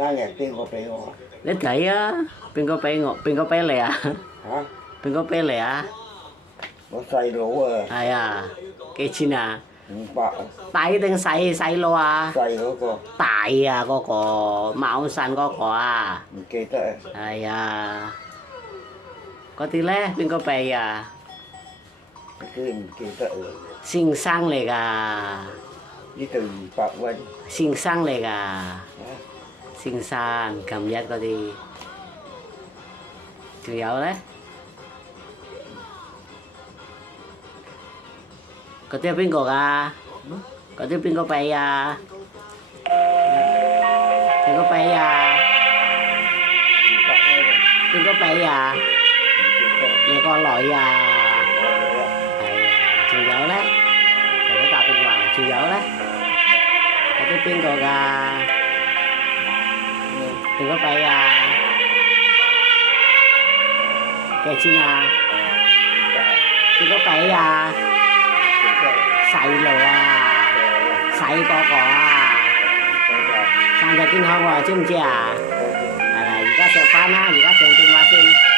生日邊個俾我？你睇啊，邊個俾我？邊個俾你啊？嚇！邊個俾你啊？我細佬啊！係啊，幾錢啊500啊！大定細佬啊？細嗰個。大啊，嗰個貓山嗰個啊！唔記得啊！係啊，嗰啲咧邊個俾啊？嗰啲唔記得啦。先生嚟㗎，呢度200蚊。先生嚟㗎，嚇！先生，琴日嗰啲，仲有咧？嗰啲係邊個㗎？嗰啲邊個俾啊？邊個俾啊？ 200蚊啊！邊個俾啊？唔記得。你個女啊？我女啊！係啊，仲有咧？同你打電話，仲有咧？嗰啲邊個㗎？邊個俾啊？幾錢啊？邊個俾啊？細路啊，細嗰個啊，身體健康喎，知唔知啊？係啦，而家食飯啦，而家上電話先。